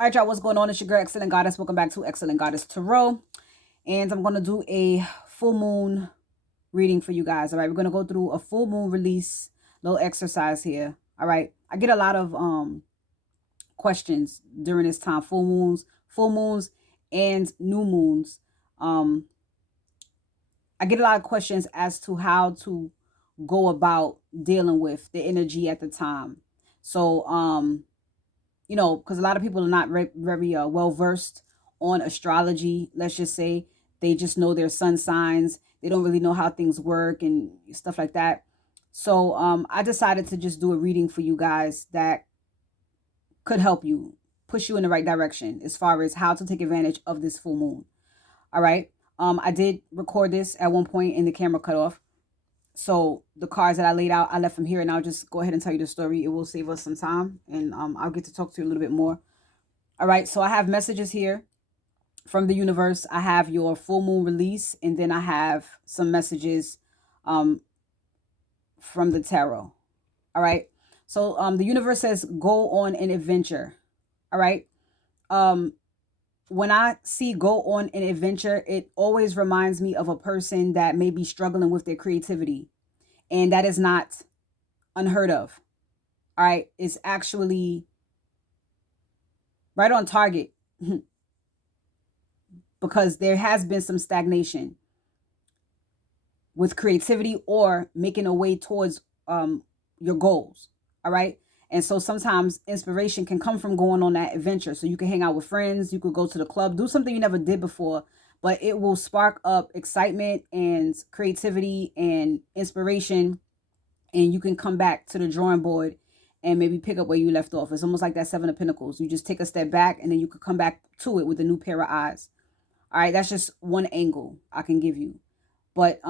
All right, y'all, what's going on? It's your girl, Excellent Goddess. Welcome back to Excellent Goddess Tarot. And I'm going to do a full moon reading for you guys. All right, we're going to go through a full moon release, little exercise here. All right, I get a lot of questions during this time, full moons and new moons. I get a lot of questions as to how to go about dealing with the energy at the time. So, you know, because a lot of people are not very well versed on astrology. Let's just say they just know their sun signs. They don't really know how things work and stuff like that. So I decided to just do a reading for you guys that could help you, push you in the right direction as far as how to take advantage of this full moon. All right. I did record this at one point and the camera cut off. So the cards that I laid out, I left them here, and I'll just go ahead and tell you the story. It will save us some time, and I'll get to talk to you a little bit more. All right, so I have messages here from the universe. I have your full moon release, and then I have some messages from the tarot. All right, so the universe says go on an adventure. All right. When I see go on an adventure, it always reminds me of a person that may be struggling with their creativity. And that is not unheard of. All right. It's actually right on target because there has been some stagnation with creativity or making a way towards your goals. All right. And so sometimes inspiration can come from going on that adventure. So you can hang out with friends, you could go to the club, do something you never did before, but it will spark up excitement and creativity and inspiration. And you can come back to the drawing board and maybe pick up where you left off. It's almost like that Seven of Pentacles. You just take a step back and then you could come back to it with a new pair of eyes. All right, that's just one angle I can give you. But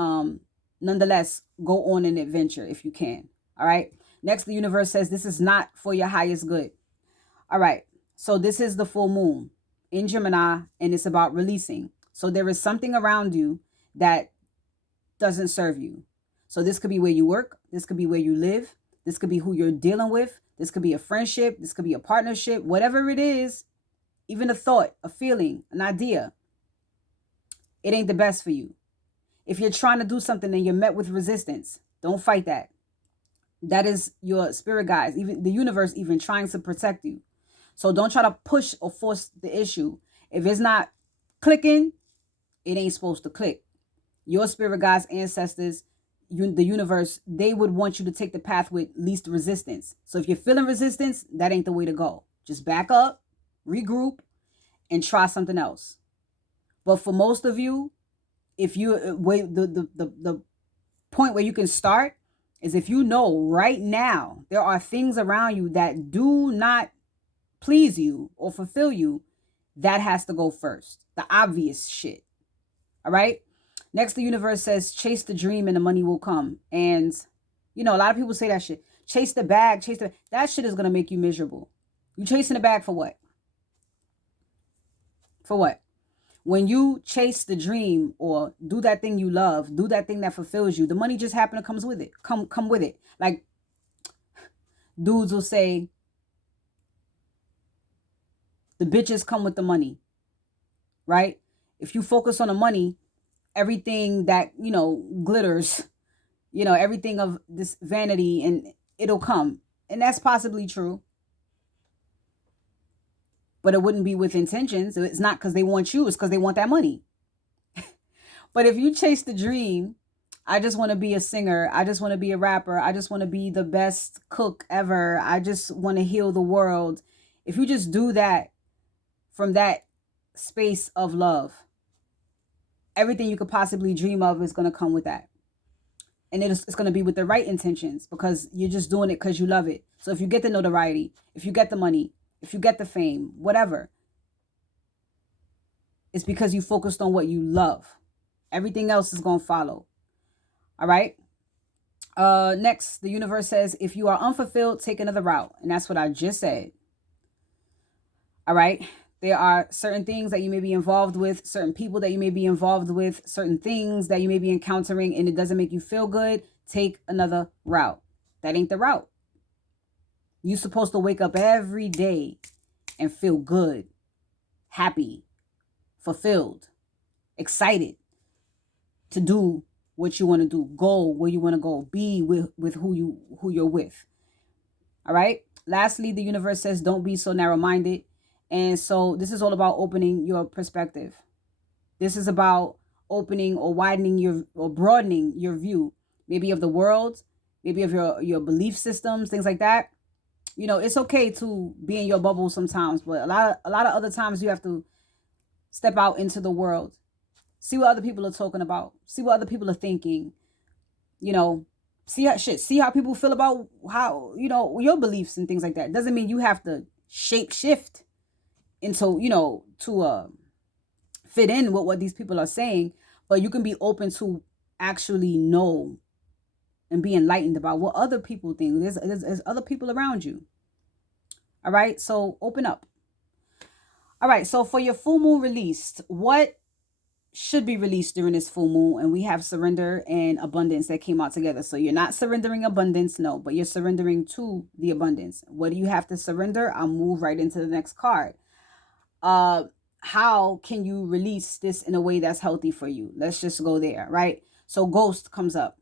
nonetheless, go on an adventure if you can. All right. Next, the universe says this is not for your highest good. All right. So this is the full moon in Gemini, and it's about releasing. So there is something around you that doesn't serve you. So this could be where you work. This could be where you live. This could be who you're dealing with. This could be a friendship. This could be a partnership, whatever it is, even a thought, a feeling, an idea. It ain't the best for you. If you're trying to do something and you're met with resistance, don't fight that. That is your spirit guides, even the universe, even trying to protect you. So don't try to push or force the issue. If it's not clicking, it ain't supposed to click. Your spirit guides, ancestors, the universe, they would want you to take the path with least resistance. So if you're feeling resistance, that ain't the way to go. Just back up, regroup, and try something else. But for most of you, if you the point where you can start is if you know right now there are things around you that do not please you or fulfill you, that has to go first. The obvious shit. All right. Next, the universe says chase the dream and the money will come. And you know, a lot of people say that shit. Chase the bag, that shit is gonna make you miserable. You chasing the bag for what? For what? When you chase the dream or do that thing you love, do that thing that fulfills you, the money just happen to comes with it. Come with it. Like dudes will say, the bitches come with the money, right? If you focus on the money, everything that, you know, glitters, you know, everything of this vanity, and it'll come. And that's possibly true. But it wouldn't be with intentions. It's not because they want you. It's because they want that money. But if you chase the dream, I just want to be a singer. I just want to be a rapper. I just want to be the best cook ever. I just want to heal the world. If you just do that from that space of love, everything you could possibly dream of is going to come with that. And it's going to be with the right intentions because you're just doing it because you love it. So if you get the notoriety, if you get the money, if you get the fame, whatever, it's because you focused on what you love. Everything else is going to follow. All right. Next, the universe says, if you are unfulfilled, take another route. And that's what I just said. All right. There are certain things that you may be involved with, certain people that you may be involved with, certain things that you may be encountering, and it doesn't make you feel good. Take another route. That ain't the route. You're supposed to wake up every day and feel good, happy, fulfilled, excited to do what you want to do, go where you want to go, be with who you're with. All right. Lastly, the universe says don't be so narrow-minded. And so this is all about opening your perspective. This is about opening or widening your or broadening your view, maybe of the world, maybe of your belief systems, things like that. You know, it's okay to be in your bubble sometimes, but a lot of other times you have to step out into the world, see what other people are talking about, see what other people are thinking, you know, see how people feel about how, you know, your beliefs and things like that. Doesn't mean you have to shift into, you know, to fit in with what these people are saying, but you can be open to actually know and be enlightened about what other people think. There's other people around you. All right, so open up. All right, so for your full moon released, what should be released during this full moon? And we have surrender and abundance that came out together. So you're not surrendering abundance, no, but you're surrendering to the abundance. What do you have to surrender? I'll move right into the next card. How can you release this in a way that's healthy for you? Let's just go there, right? So ghost comes up.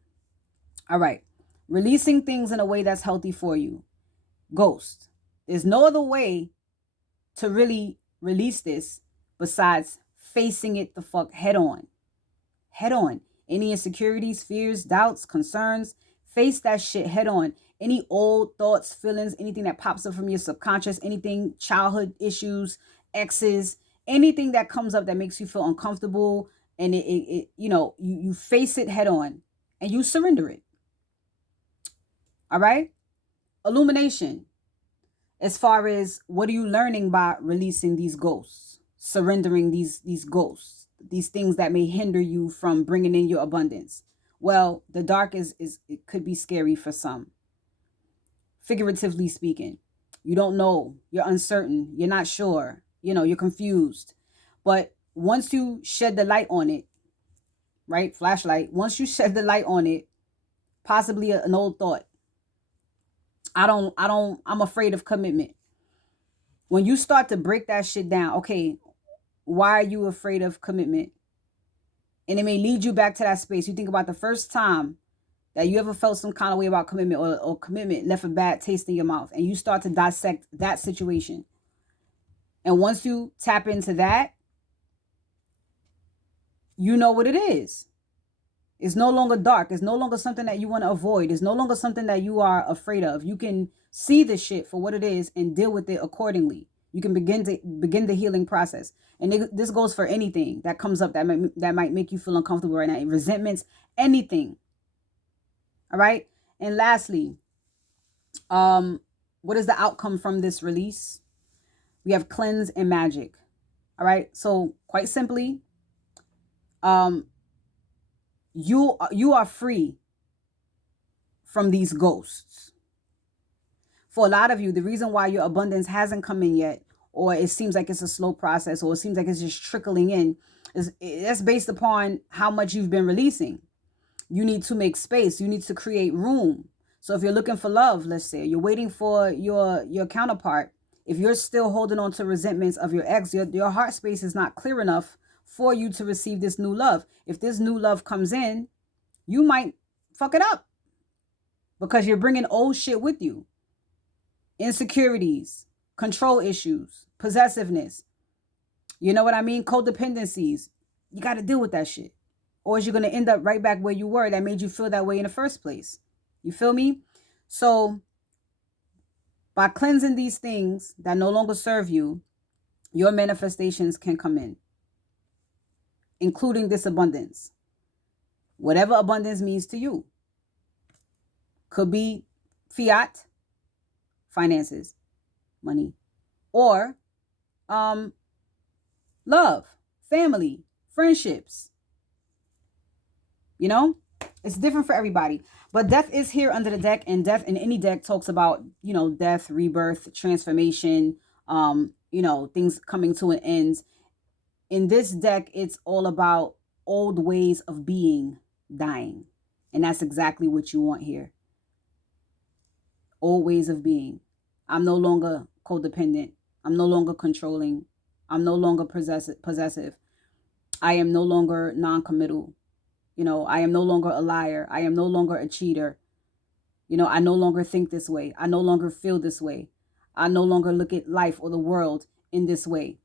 All right, releasing things in a way that's healthy for you. Ghost. There's no other way to really release this besides facing it the fuck head on. Head on. Any insecurities, fears, doubts, concerns, face that shit head on. Any old thoughts, feelings, anything that pops up from your subconscious, anything, childhood issues, exes, anything that comes up that makes you feel uncomfortable, and it you know, you face it head on and you surrender it. All right? Illumination. As far as what are you learning by releasing these ghosts, surrendering these ghosts, these things that may hinder you from bringing in your abundance? Well, the dark is it could be scary for some. Figuratively speaking, you don't know, you're uncertain, you're not sure, you know, you're confused. But once you shed the light on it, right? Flashlight. Once you shed the light on it, possibly an old thought. I'm afraid of commitment. When you start to break that shit down, okay, why are you afraid of commitment? And it may lead you back to that space. You think about the first time that you ever felt some kind of way about commitment, or commitment left a bad taste in your mouth, and you start to dissect that situation. And once you tap into that, you know what it is. It's no longer dark. It's no longer something that you want to avoid. It's no longer something that you are afraid of. You can see the shit for what it is and deal with it accordingly. You can begin the healing process. And this goes for anything that comes up that might make you feel uncomfortable right now. Resentments, anything. All right. And lastly, what is the outcome from this release? We have cleanse and magic. All right. So quite simply, you are free from these ghosts. For a lot of you, the reason why your abundance hasn't come in yet, or it seems like it's a slow process, or it seems like it's just trickling in, that's based upon how much you've been releasing. You need to make space. You need to create room. So if you're looking for love, let's say, you're waiting for your counterpart. If you're still holding on to resentments of your ex, your heart space is not clear enough for you to receive this new love. If this new love comes in, you might fuck it up because you're bringing old shit with you. Insecurities, control issues, possessiveness. You know what I mean? Codependencies. You got to deal with that shit. Or is you going to end up right back where you were that made you feel that way in the first place? You feel me? So by cleansing these things that no longer serve you, your manifestations can come in, including this abundance. Whatever abundance means to you. Could be fiat, finances, money, or love, family, friendships. You know, it's different for everybody. But death is here under the deck, and death in any deck talks about, you know, death, rebirth, transformation, you know, things coming to an end. In this deck, it's all about old ways of being dying. And that's exactly what you want here. Old ways of being. I'm no longer codependent. I'm no longer controlling. I'm no longer possessive. I am no longer non-committal. You know, I am no longer a liar. I am no longer a cheater. You know, I no longer think this way. I no longer feel this way. I no longer look at life or the world in this way.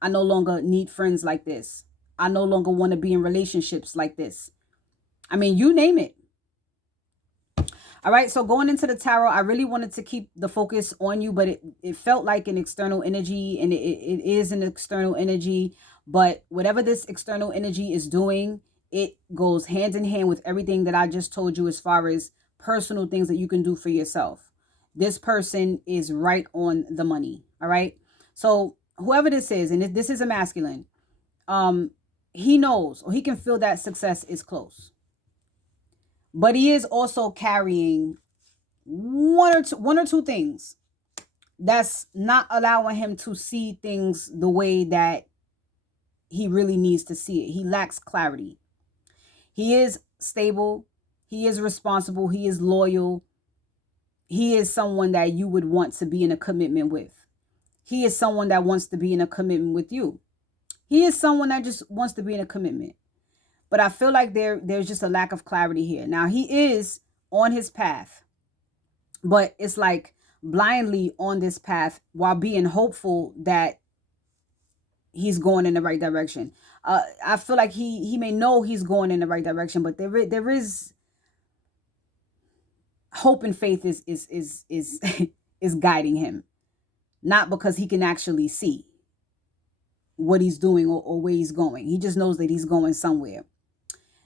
I no longer need friends like this. I no longer want to be in relationships like this. I mean, you name it. All right, so going into the tarot, I really wanted to keep the focus on you, but it felt like an external energy, and it is an external energy. But whatever this external energy is doing, it goes hand in hand with everything that I just told you as far as personal things that you can do for yourself. This person is right on the money. All right, so whoever this is, and this is a masculine, he knows, or he can feel that success is close. But he is also carrying one or two things that's not allowing him to see things the way that he really needs to see it. He lacks clarity. He is stable. He is responsible. He is loyal. He is someone that you would want to be in a commitment with. He is someone that wants to be in a commitment with you. He is someone that just wants to be in a commitment. But I feel like there's just a lack of clarity here. Now, he is on his path, but it's like blindly on this path while being hopeful that he's going in the right direction. I feel like he may know he's going in the right direction, but there is hope and faith is is guiding him, not because he can actually see what he's doing or where he's going. He just knows that he's going somewhere.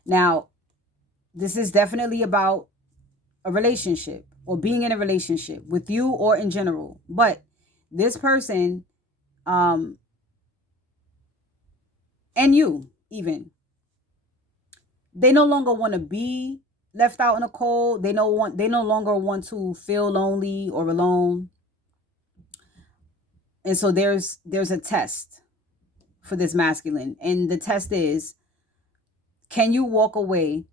Now, this is definitely about a relationship or being in a relationship with you or in general. But this person, and you even, they no longer want to be left out in the cold. They no longer want to feel lonely or alone. And so there's a test for this masculine. And the test is, can you walk away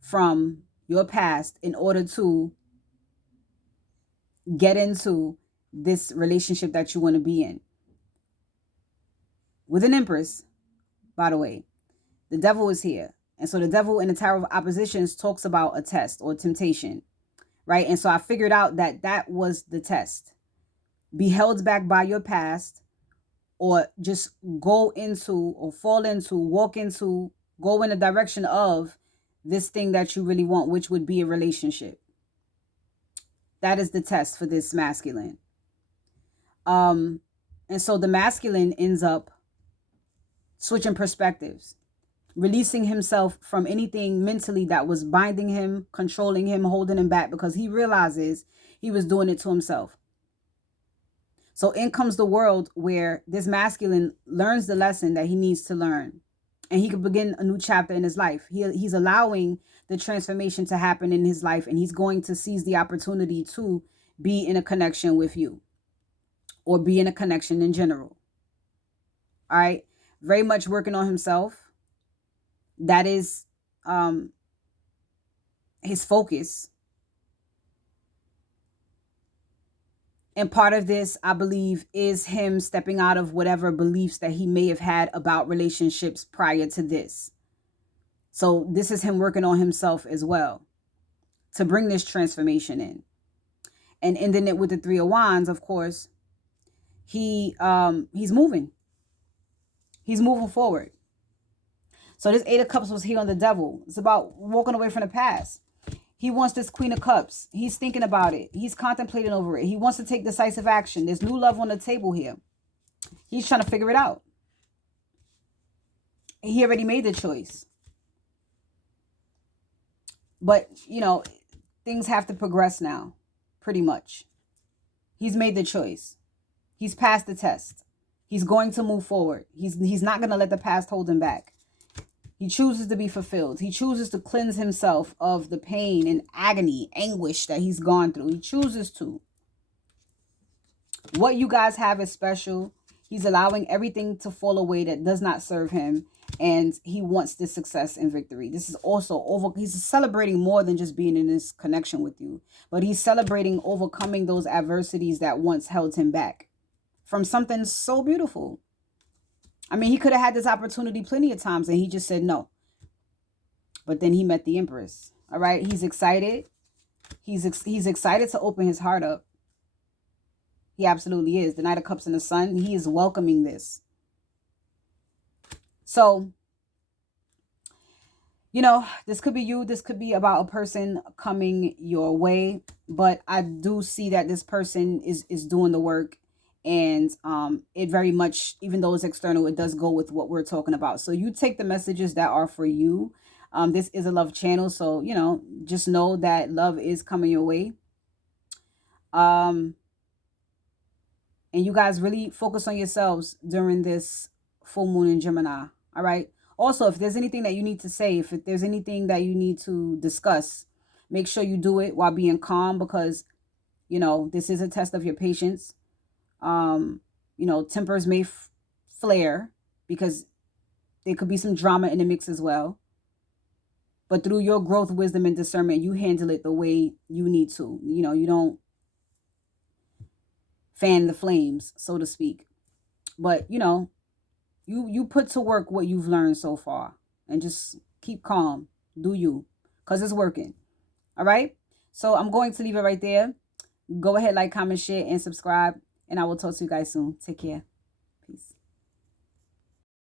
from your past in order to get into this relationship that you want to be in? With an Empress, by the way, the devil is here. And so the devil in the Tower of Oppositions talks about a test or temptation, right? And so I figured out that that was the test. Be held back by your past, or just go into or fall into, walk into, go in the direction of this thing that you really want, which would be a relationship. That is the test for this masculine. And so the masculine ends up switching perspectives, releasing himself from anything mentally that was binding him, controlling him, holding him back, because he realizes he was doing it to himself. So in comes the world where this masculine learns the lesson that he needs to learn, and he can begin a new chapter in his life. He's allowing the transformation to happen in his life, and he's going to seize the opportunity to be in a connection with you, or be in a connection in general. All right. Very much working on himself. That is his focus. And part of this, I believe, is him stepping out of whatever beliefs that he may have had about relationships prior to this. So this is him working on himself as well to bring this transformation in. And ending it with the Three of Wands, of course, he's moving. He's moving forward. So this Eight of Cups was here on the devil. It's about walking away from the past. He wants this Queen of Cups. He's thinking about it. He's contemplating over it. He wants to take decisive action. There's new love on the table here. He's trying to figure it out. He already made the choice. But, you know, things have to progress now, pretty much. He's made the choice. He's passed the test. He's going to move forward. He's not going to let the past hold him back. He chooses to be fulfilled. He chooses to cleanse himself of the pain and agony, anguish that he's gone through. He chooses to. What you guys have is special. He's allowing everything to fall away that does not serve him. And he wants this success and victory. This is also he's celebrating more than just being in this connection with you. But he's celebrating overcoming those adversities that once held him back from something so beautiful. I mean, he could have had this opportunity plenty of times and he just said no. But then he met the Empress. All right. He's excited. He's excited to open his heart up. He absolutely is. The Knight of Cups and the Sun. He is welcoming this. So, you know, this could be you. This could be about a person coming your way. But I do see that this person is doing the work. And it very much, even though it's external, it does go with what we're talking about. So you take the messages that are for you. This is a love channel. So, you know, just know that love is coming your way. And you guys really focus on yourselves during this full moon in Gemini. All right. Also, if there's anything that you need to say, if there's anything that you need to discuss, make sure you do it while being calm, because, you know, this is a test of your patience. You know, tempers may flare because there could be some drama in the mix as well. But through your growth, wisdom, and discernment, you handle it the way you need to. You know, you don't fan the flames, so to speak. But, you know, you put to work what you've learned so far and just keep calm. Do you? Because it's working. All right? So I'm going to leave it right there. Go ahead, like, comment, share, and subscribe. And I will talk to you guys soon. Take care. Peace.